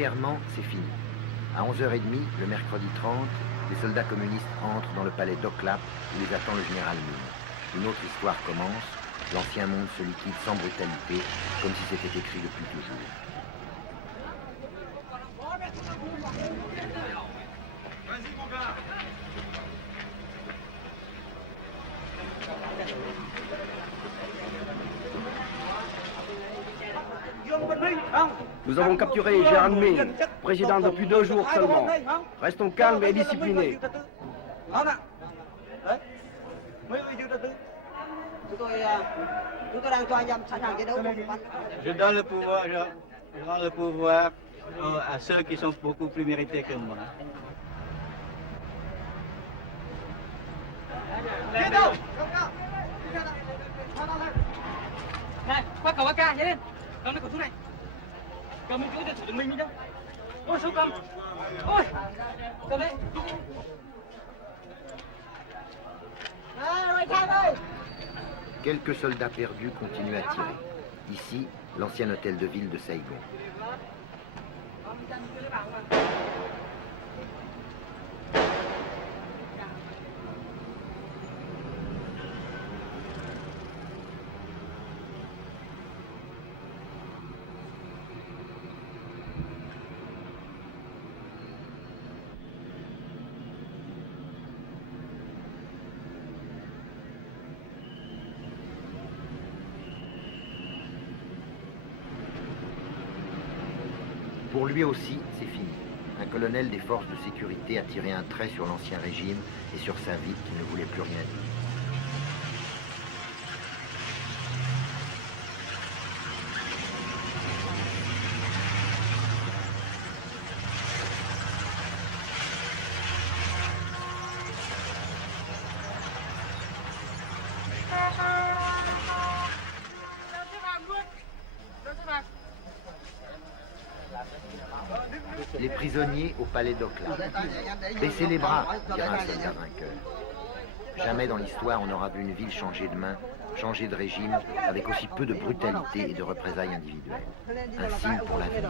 Militairement, c'est fini. À 11h30, le mercredi 30, les soldats communistes entrent dans le palais d'Oklap où les attend le général Mine. Une autre histoire commence. L'ancien monde se liquide sans brutalité, comme si c'était écrit depuis toujours. Nous avons capturé Gérard Mine, président depuis 2 jours seulement. Restons calmes et disciplinés. Je donne le pouvoir à ceux qui sont beaucoup plus mérités que moi. Này, qua cầu AK nhanh lên. Cầm lấy khẩu súng này. Cầm mình cứ điện thoại của mình đi đâu. Ôi sao cầm. Ôi. Cầm lấy. Quelques soldats perdus continuent à tirer. Ici, l'ancien hôtel de ville de Saigon. Pour lui aussi, c'est fini. Un colonel des forces de sécurité a tiré un trait sur l'ancien régime et sur sa vie qui ne voulait plus rien dire. Les prisonniers au palais d'Oklap. Baissez les bras, dira un soldat vainqueur. Jamais dans l'histoire on n'aura vu une ville changer de main, changer de régime, avec aussi peu de brutalité et de représailles individuelles. Un signe pour la vie,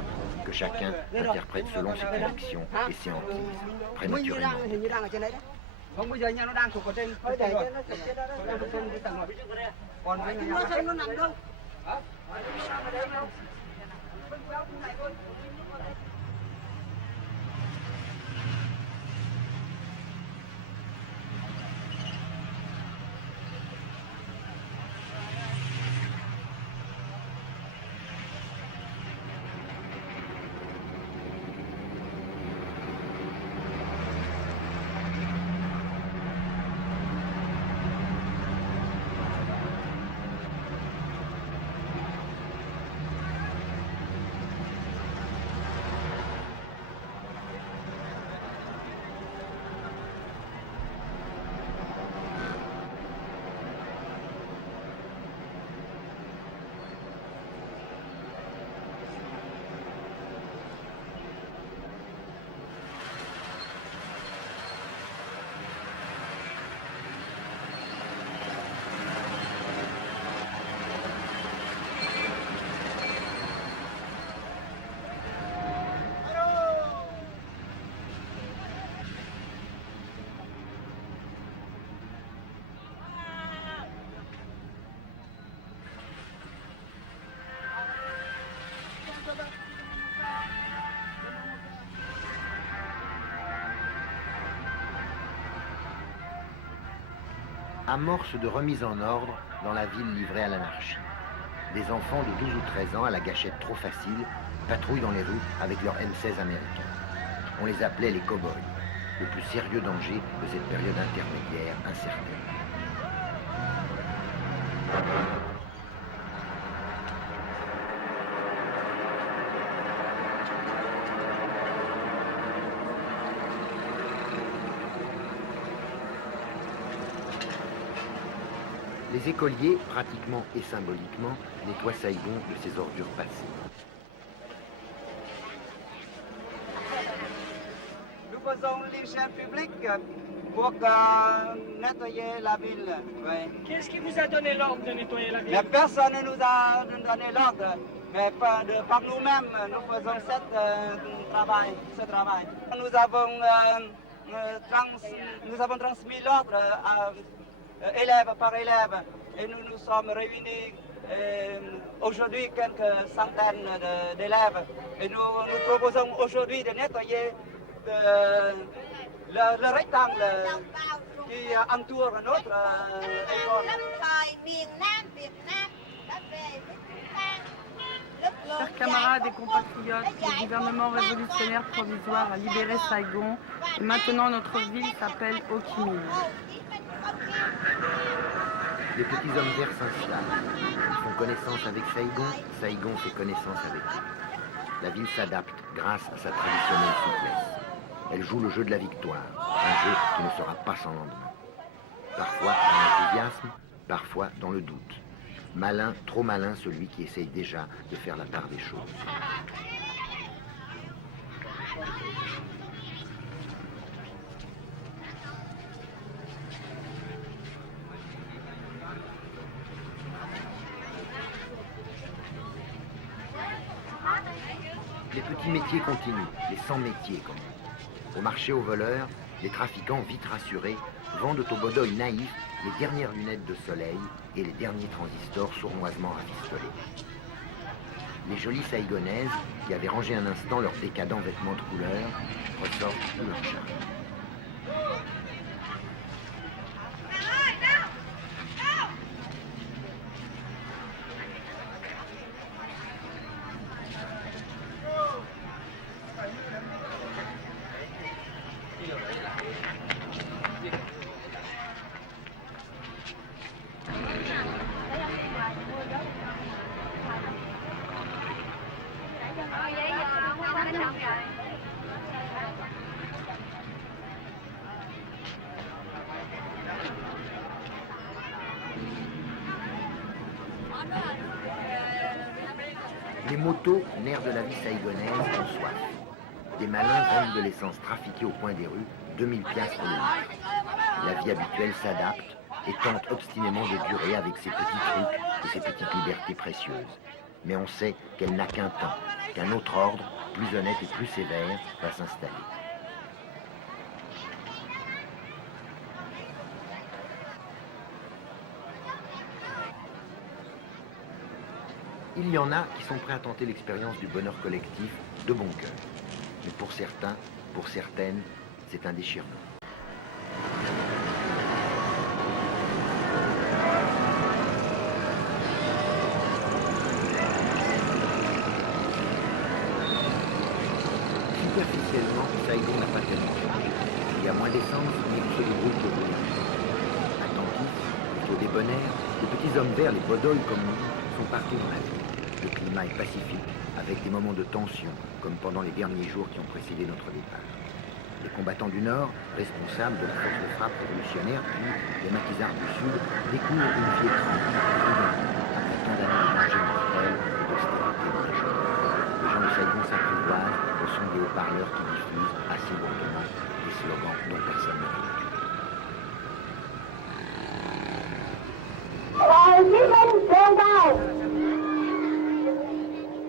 que chacun interprète selon ses convictions et ses hantises, prématurément. Không, bây giờ nha, nó đang thuộc ở trên tầng rồi. Còn nó nằm đâu? Amorce de remise en ordre dans la ville livrée à l'anarchie. Des enfants de 12 ou 13 ans à la gâchette trop facile patrouillent dans les rues avec leurs M16 américains. On les appelait les cow-boys, le plus sérieux danger de cette période intermédiaire incertaine. Les écoliers, pratiquement et symboliquement, nettoient Saigon de ses ordures passées. Nous faisons l'hygiène publique pour nettoyer la ville. Oui. Qu'est-ce qui vous a donné l'ordre de nettoyer la ville? Mais personne ne nous a donné l'ordre. mais pas par nous-mêmes, nous faisons ce travail. Nous avons transmis l'ordre élève par élève et nous nous sommes réunis aujourd'hui quelques centaines d'élèves et nous proposons aujourd'hui de nettoyer le rectangle qui entoure notre école. Chers camarades et compatriotes, le gouvernement révolutionnaire provisoire a libéré Saigon et maintenant notre ville s'appelle Ho Chi Minh. Les petits hommes verts s'installent. Ils font connaissance avec Saigon, Saigon fait connaissance avec eux. La ville s'adapte grâce à sa traditionnelle souplesse. Elle joue le jeu de la victoire, un jeu qui ne sera pas sans lendemain. Parfois dans l'enthousiasme, parfois dans le doute. Malin, trop malin celui qui essaye déjà de faire la part des choses. Les petits métiers continuent, les 100 métiers comme on dit. Au marché aux voleurs, les trafiquants vite rassurés vendent aux bodoïs naïfs les dernières lunettes de soleil et les derniers transistors sournoisement rafistolés. Les jolies Saïgonaises, qui avaient rangé un instant leurs décadents vêtements de couleur, ressortent de leur charme. Les motos, nerfs de la vie saïgonaise, ont soif. Des malins vendent de l'essence trafiquée au coin des rues, 2000 piastres le litre. La vie habituelle s'adapte et tente obstinément de durer avec ses petits trucs et ses petites libertés précieuses. Mais on sait qu'elle n'a qu'un temps, qu'un autre ordre, plus honnête et plus sévère, va s'installer. Il y en a qui sont prêts à tenter l'expérience du bonheur collectif de bon cœur. Mais pour certains, pour certaines, c'est un déchirement. Superficiellement, Saigon n'a pas tellement changé. Il y a moins d'essence, mais il se débrouille pour rouler. Attentifs, plutôt débonnaires, les petits hommes verts, les bodoïs comme nous, sont partout dans la ville. Le climat est pacifique, avec des moments de tension, comme pendant les derniers jours qui ont précédé notre départ. Les combattants du Nord, responsables de la force de frappe révolutionnaire, puis les maquisards du Sud, découvrent une vie étrange, après tant d'années de danger mortel et d'austérité dans la journée. Les gens de Saigon s'apprivoisent au son des haut-parleurs qui diffusent, assez lourdement, des slogans dont personne ne veut.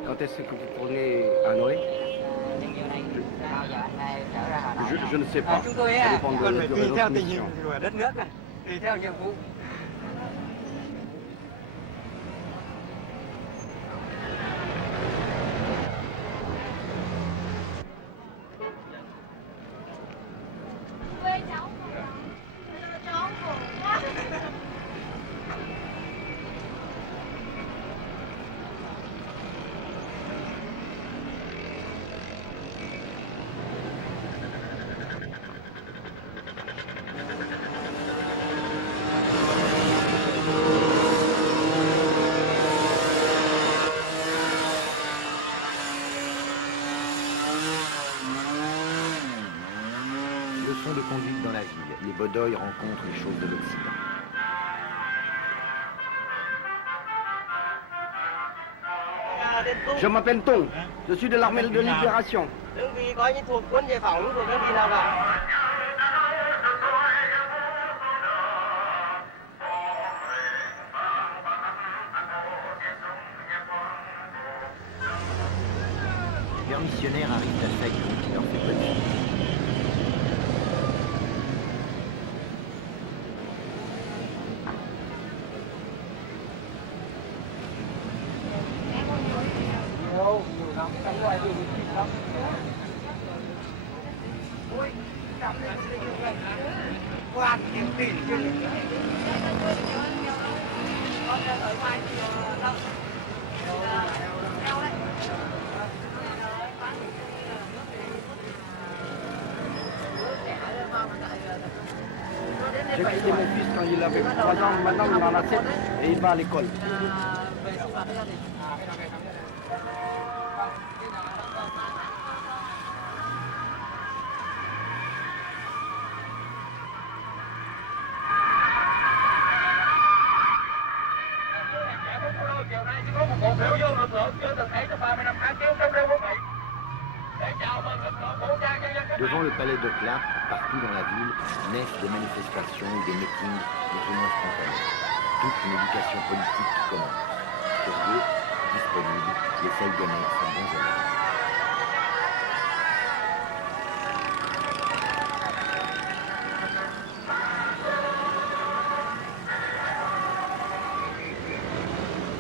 Quand est-ce que vous tournez à Noé? Je ne sais pas. Chúng tôi Ça dépend còn de phải la tùy durée de theo notre tình hình mission. của đất nước này, tùy theo nhiệm vụ. Leçon de conduite dans la ville, les bodoïs rencontrent les choses de l'Occident. Je m'appelle Tong. Je suis de l'armée de libération. Đơn vị coi như thuộc quân giải phóng của đơn vị nào cả. révolutionnaires arrivent à Saigon qui leur fait peu de filles. J'ai quitté mon fils quand il avait 3 ans, maintenant il en a 7 et il va à l'école. Devant le palais de Clark, partout dans la ville, naissent des manifestations ou des meetings plus ou moins spontanés. Toute une éducation politique qui commence. Curieux, disponible, les Saïgonais sont bons élèves.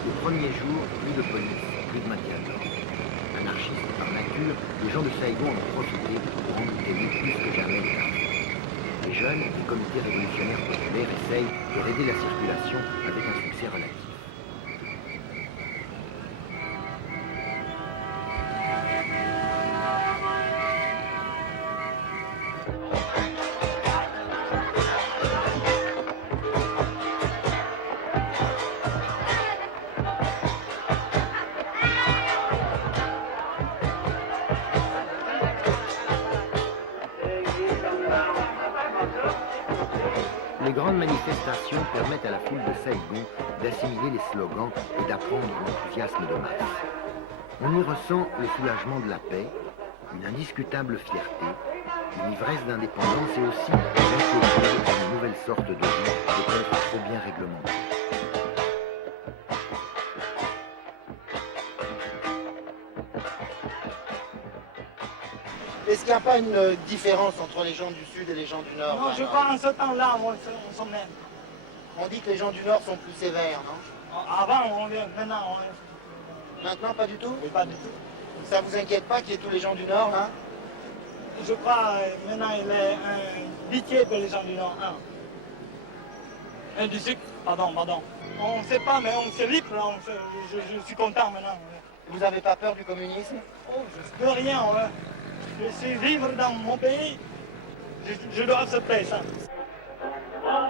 Le premier jour, plus de police, plus de maintien de l'ordre. Anarchistes par nature, les gens de Saigon en ont profité pour embouteiller plus que jamais les trafics. Les jeunes, les comités révolutionnaires populaires essayent de raider la circulation avec un succès relatif. Les grandes manifestations permettent à la foule de Saigon d'assimiler les slogans et d'apprendre l'enthousiasme de masse. On y ressent le soulagement de la paix, une indiscutable fierté, une ivresse d'indépendance et aussi l'inquiétude d'une nouvelle sorte de vie peut-être trop bien réglementée. Est-ce qu'il n'y a pas une différence entre les gens du Sud et les gens du Nord? Non, je crois en ce temps-là, on s'en même. On dit que les gens du Nord sont plus sévères, non? Avant, maintenant, Maintenant, pas du tout? oui, pas du tout. Ça vous inquiète pas qu'il y ait tous les gens du Nord, hein? Je crois maintenant il est un pitié pour les gens du Nord. Un du Sud, pardon. On ne sait pas, mais on se libre, je suis content maintenant. Vous n'avez pas peur du communisme? Oh, je peux rien, ouais. Je suis libre dans mon pays, je dois accepter ça.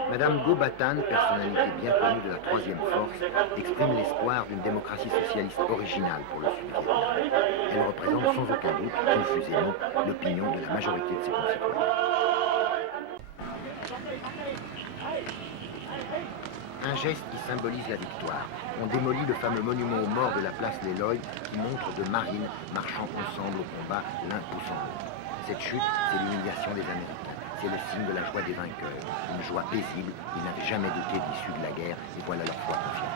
Madame Go-Batan, personnalité bien connue de la Troisième Force, exprime l'espoir d'une démocratie socialiste originale pour le Sud-Vietnam. Elle représente sans aucun doute, confusément, l'opinion de la majorité de ses concitoyens. Un geste qui symbolise la victoire. On démolit le fameux monument aux morts de la place Leloy qui montre deux marines marchant ensemble au combat, l'un poussant l'autre. Cette chute, c'est l'humiliation des Américains. C'est le signe de la joie des vainqueurs. Une joie paisible, ils n'avaient jamais douté de l'issue de la guerre et voilà leur foi confirmée.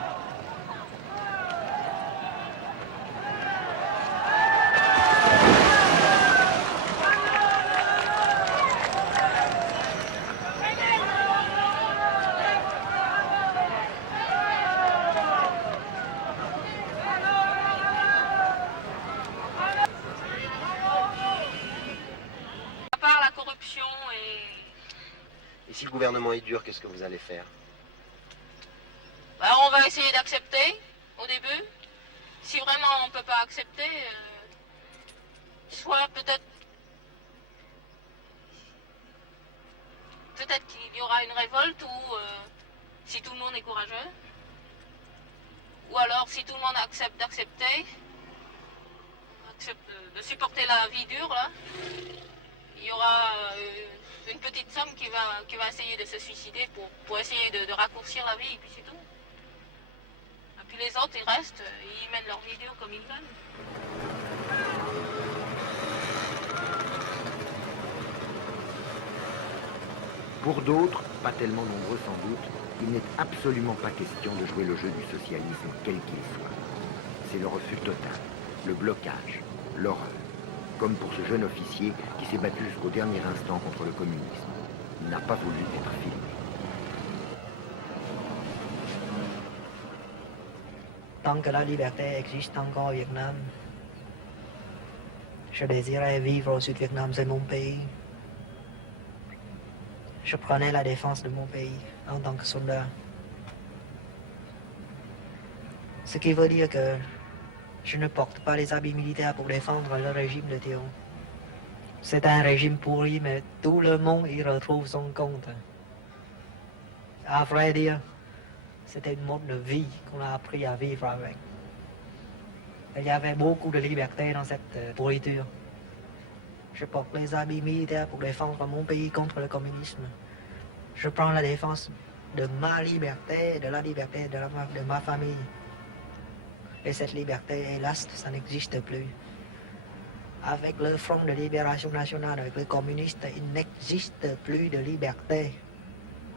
Et si le gouvernement est dur, qu'est-ce que vous allez faire? Ben, on va essayer d'accepter au début. Si vraiment on ne peut pas accepter, soit peut-être qu'il y aura une révolte ou si tout le monde est courageux. Ou alors si tout le monde accepte d'accepter, accepte de supporter la vie dure là, il y aura une petite somme qui va essayer de se suicider pour essayer de raccourcir la vie, et puis c'est tout. Et puis les autres, ils restent, ils mènent leur vie dure comme ils veulent. Pour d'autres, pas tellement nombreux sans doute, il n'est absolument pas question de jouer le jeu du socialisme, quel qu'il soit. C'est le refus total, le blocage, l'horreur. comme pour ce jeune officier qui s'est battu jusqu'au dernier instant contre le communisme. Il n'a pas voulu être filmé. Tant que la liberté existe encore au Vietnam, je désirais vivre au Sud-Vietnam, c'est mon pays. Je prenais la défense de mon pays en tant que soldat. Ce qui veut dire que je ne porte pas les habits militaires pour défendre le régime de Thieu. C'est un régime pourri, mais tout le monde y retrouve son compte. À vrai dire, c'était une mode de vie qu'on a appris à vivre avec. Il y avait beaucoup de liberté dans cette pourriture. Je porte les habits militaires pour défendre mon pays contre le communisme. Je prends la défense de ma liberté, de la liberté de ma famille. Et cette liberté, hélas, ça n'existe plus. Avec le Front de Libération Nationale, avec les communistes, il n'existe plus de liberté.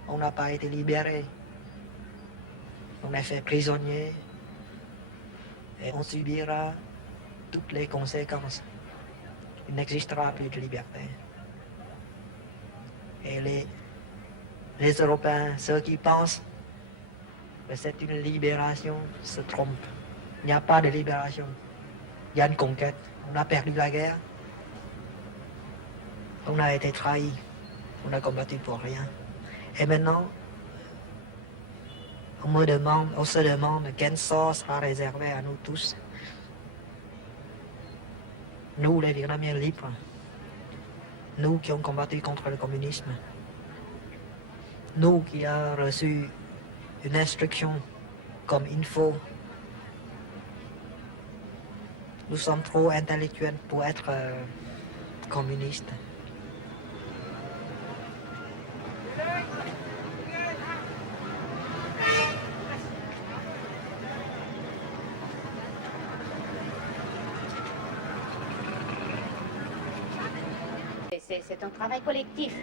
On n'a pas été libérés. On est fait prisonnier. Et on subira toutes les conséquences. Il n'existera plus de liberté. Et les Européens, ceux qui pensent que c'est une libération, se trompent. Il n'y a pas de libération. Il y a une conquête. On a perdu la guerre. On a été trahis. On a combattu pour rien. Et maintenant, on se demande quel sort sera réservé à nous tous. Nous, les Vietnamiens libres. Nous qui avons combattu contre le communisme. Nous qui avons reçu une instruction comme il faut. Nous sommes trop intellectuels pour être communistes. C'est un travail collectif.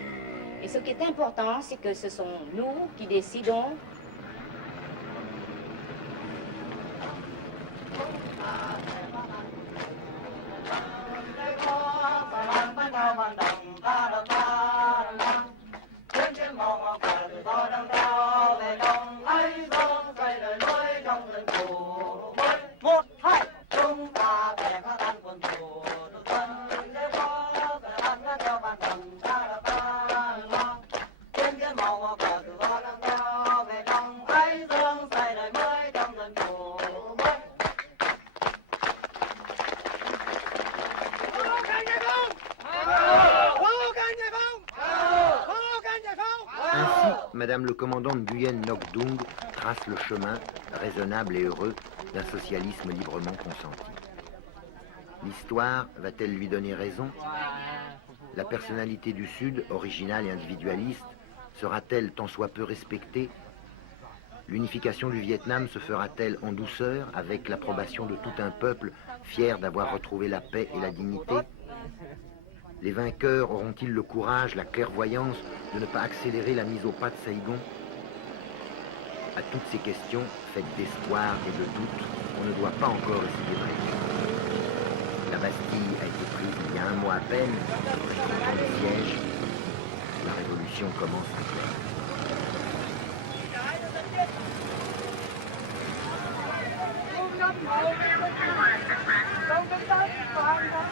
Et ce qui est important, c'est que ce sont nous qui décidons Madame le commandant Nguyen Ngoc Dung trace le chemin, raisonnable et heureux, d'un socialisme librement consenti. L'histoire va-t-elle lui donner raison? La personnalité du Sud, originale et individualiste, sera-t-elle tant soit peu respectée? L'unification du Vietnam se fera-t-elle en douceur, avec l'approbation de tout un peuple fier d'avoir retrouvé la paix et la dignité? Les vainqueurs auront-ils le courage, la clairvoyance de ne pas accélérer la mise au pas de Saïgon? À toutes ces questions, faites d'espoir et de doute, on ne doit pas encore essayer de répondre. La Bastille a été prise il y a un mois à peine, dans le siège, la révolution commence à faire. Không